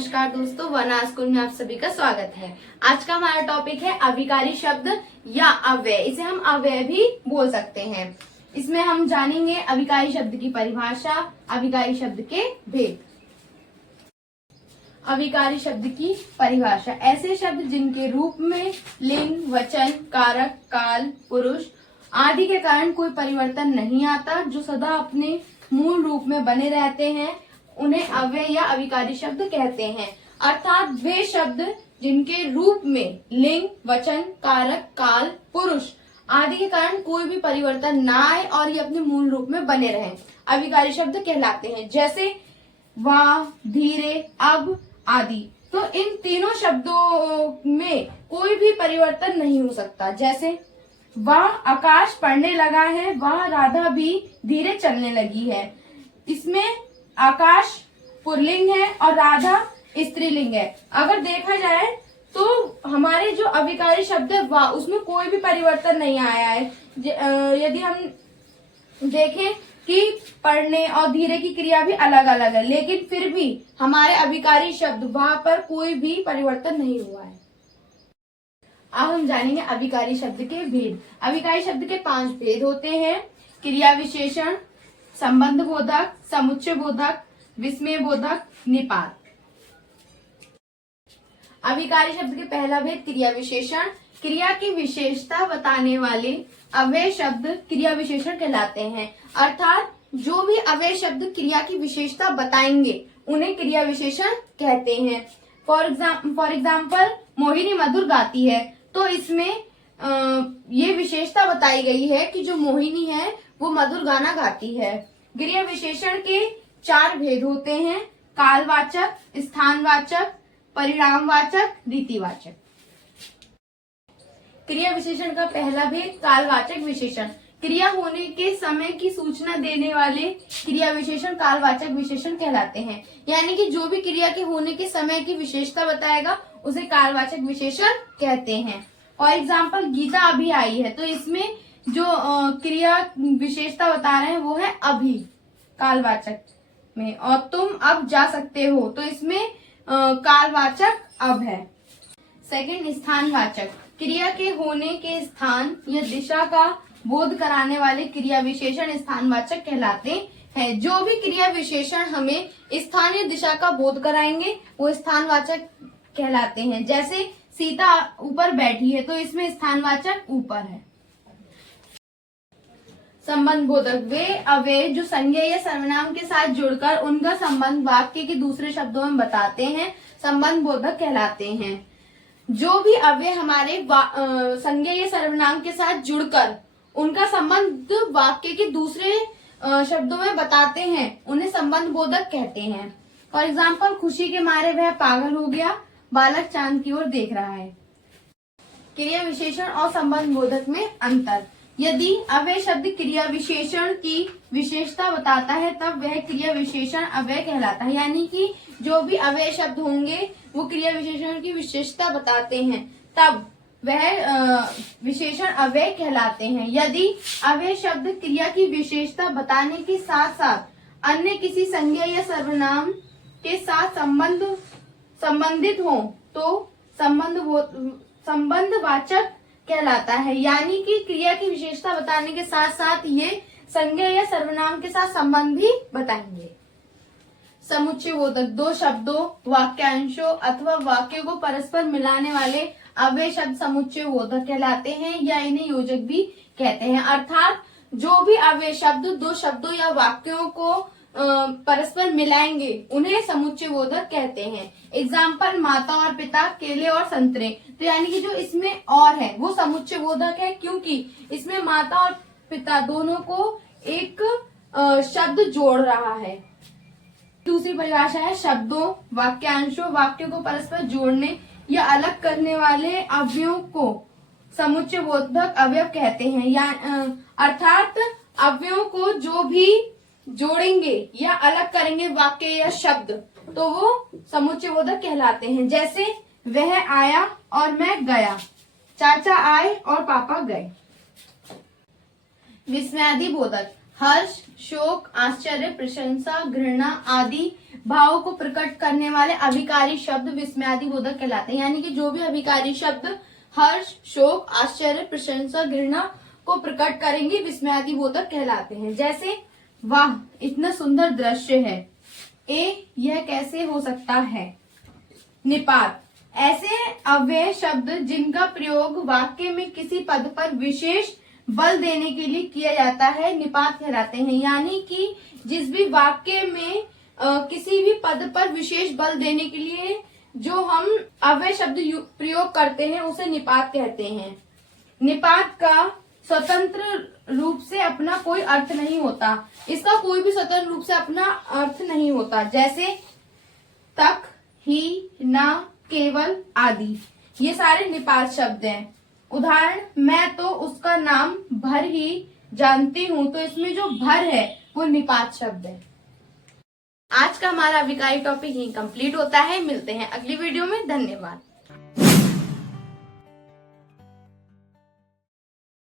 नमस्कार दोस्तों, वना स्कूल में आप सभी का स्वागत है। आज का हमारा टॉपिक है अविकारी शब्द या अव्यय। इसे हम अव्यय भी बोल सकते हैं। इसमें हम जानेंगे अविकारी शब्द की परिभाषा, अविकारी शब्द के भेद। अविकारी शब्द की परिभाषा: ऐसे शब्द जिनके रूप में लिंग, वचन, कारक, काल, पुरुष आदि के कारण कोई परिवर्तन नहीं आता, जो सदा अपने मूल रूप में बने रहते हैं, उन्हें अव्यय या अविकारी शब्द कहते हैं। अर्थात वे शब्द जिनके रूप में लिंग, वचन, कारक, काल, पुरुष आदि के कारण कोई भी परिवर्तन ना आए और ये अपने मूल रूप में बने रहें, अविकारी शब्द कहलाते हैं। जैसे वाह, धीरे, अब आदि। तो इन तीनों शब्दों में कोई भी परिवर्तन नहीं हो सकता। जैसे वह आकाश पढ़ने लगा है, वह राधा भी धीरे चलने लगी है। इसमें आकाश पुल्लिंग है और राधा स्त्रीलिंग है। अगर देखा जाए तो हमारे जो अविकारी शब्द है वह, उसमें कोई भी परिवर्तन नहीं आया है। यदि हम देखें कि पढ़ने और धीरे की क्रिया भी अलग अलग है, लेकिन फिर भी हमारे अविकारी शब्द वहां पर कोई भी परिवर्तन नहीं हुआ है। अब हम जानेंगे अविकारी शब्द के भेद। अविकारी शब्द के 5 भेद होते हैं: क्रिया विशेषण, संबंध बोधक, समुच्चय बोधक, विस्मय बोधक, निपात। अविकारी शब्द के पहला भेद क्रिया विशेषण। क्रिया की विशेषता बताने वाले अव्यय शब्द क्रिया विशेषण कहलाते हैं। अर्थात जो भी अव्यय शब्द क्रिया की विशेषता बताएंगे उन्हें क्रिया विशेषण कहते हैं। फॉर एग्जाम्पल मोहिनी मधुर गाती है, तो इसमें ये विशेषता बताई गई है कि जो मोहिनी है वो मधुर गाना गाती है। क्रिया विशेषण के 4 भेद होते हैं: कालवाचक, स्थानवाचक, परिणामवाचक, रीतिवाचक। क्रिया विशेषण का पहला भेद कालवाचक विशेषण। क्रिया होने के समय की सूचना देने वाले क्रिया विशेषण कालवाचक विशेषण कहलाते हैं। यानी कि जो भी क्रिया के होने के समय की विशेषता बताएगा उसे कालवाचक विशेषण कहते हैं। फॉर एग्जाम्पल गीता अभी आई है, तो इसमें जो क्रिया विशेषता बता रहे हैं वो है अभी कालवाचक में। और तुम अब जा सकते हो, तो इसमें कालवाचक अब है। सेकंड, स्थानवाचक। क्रिया के होने के स्थान या दिशा का बोध कराने वाले क्रिया विशेषण स्थानवाचक कहलाते हैं। जो भी क्रिया विशेषण हमें स्थान या दिशा का बोध कराएंगे वो स्थानवाचक कहलाते हैं। जैसे सीता ऊपर बैठी है, तो इसमें स्थानवाचक ऊपर है। संबंध बोधक। वे अव्यय जो संज्ञा या सर्वनाम के साथ जुड़कर उनका संबंध वाक्य के दूसरे शब्दों में बताते हैं, संबंध बोधक कहलाते हैं। जो भी अव्यय हमारे संज्ञा या सर्वनाम के साथ जुड़कर उनका संबंध वाक्य के दूसरे शब्दों में बताते हैं उन्हें संबंध बोधक कहते हैं। फॉर एग्जाम्पल खुशी के मारे वह पागल हो गया, बालक चांद की ओर देख रहा है। क्रिया विशेषण और संबंध बोधक में अंतर। यदि अव्यय शब्द क्रिया विशेषण की विशेषता बताता है तब वह क्रिया विशेषण अव्यय कहलाता है। यानी कि जो भी अव्यय शब्द होंगे वो क्रिया विशेषण की विशेषता बताते हैं, तब वह विशेषण अव्यय कहलाते हैं। यदि अव्यय शब्द क्रिया की विशेषता बताने के साथ साथ अन्य किसी संज्ञा या सर्वनाम के साथ संबंधित हो तो संबंधवाचक कहलाता है। यानी कि क्रिया की विशेषता बताने के साथ साथ ये संज्ञा या सर्वनाम के साथ संबंध भी बताएंगे। समुच्चय बोधक। 2 शब्दों, वाक्यांशों अथवा वाक्यों को परस्पर मिलाने वाले अव्यय शब्द समुच्चय बोधक कहलाते हैं या इन्हें योजक भी कहते हैं। अर्थात जो भी अव्यय शब्द 2 शब्दों या वाक्यों को परस्पर मिलाएंगे उन्हें समुच्चय बोधक कहते हैं। एग्जाम्पल माता और पिता, केले और संतरे। तो यानी कि जो इसमें और है वो समुच्चय बोधक है, क्योंकि इसमें माता और पिता दोनों को एक शब्द जोड़ रहा है। दूसरी परिभाषा है शब्दों, वाक्यांशों, वाक्यों को परस्पर जोड़ने या अलग करने वाले अवयवों को समुच्चय बोधक अवयव कहते हैं। या अर्थात अवयवों को जो भी जोड़ेंगे या अलग करेंगे वाक्य या शब्द, तो वो समुच्चय बोधक कहलाते हैं। जैसे वह आया और मैं गया, चाचा आए और पापा गए। विस्मयादि बोधक। हर्ष, शोक, आश्चर्य, प्रशंसा, घृणा आदि भावों को प्रकट करने वाले अभिकारी शब्द विस्मयादिबोधक कहलाते हैं। यानी कि जो भी अभिकारी शब्द हर्ष, शोक, आश्चर्य, प्रशंसा, घृणा को प्रकट करेंगे विस्मयादिबोधक कहलाते हैं। जैसे वाह इतना सुंदर दृश्य है, यह कैसे हो सकता है। निपात ऐसे अव्यय शब्द जिनका प्रयोग वाक्य में किसी पद पर विशेष बल देने के लिए किया जाता है निपात कहलाते हैं। यानी कि जिस भी वाक्य में किसी भी पद पर विशेष बल देने के लिए जो हम अव्यय शब्द प्रयोग करते हैं उसे निपात कहते हैं। निपात का स्वतंत्र रूप से अपना कोई अर्थ नहीं होता, इसका कोई भी स्वतंत्र रूप से अपना अर्थ नहीं होता। जैसे तक, ही, ना, केवल आदि, ये सारे निपात शब्द हैं। उदाहरण, मैं तो उसका नाम भर ही जानती हूँ, तो इसमें जो भर है वो निपात शब्द है। आज का हमारा अभिकारी टॉपिक यही कंप्लीट होता है। मिलते हैं अगली वीडियो में। धन्यवाद।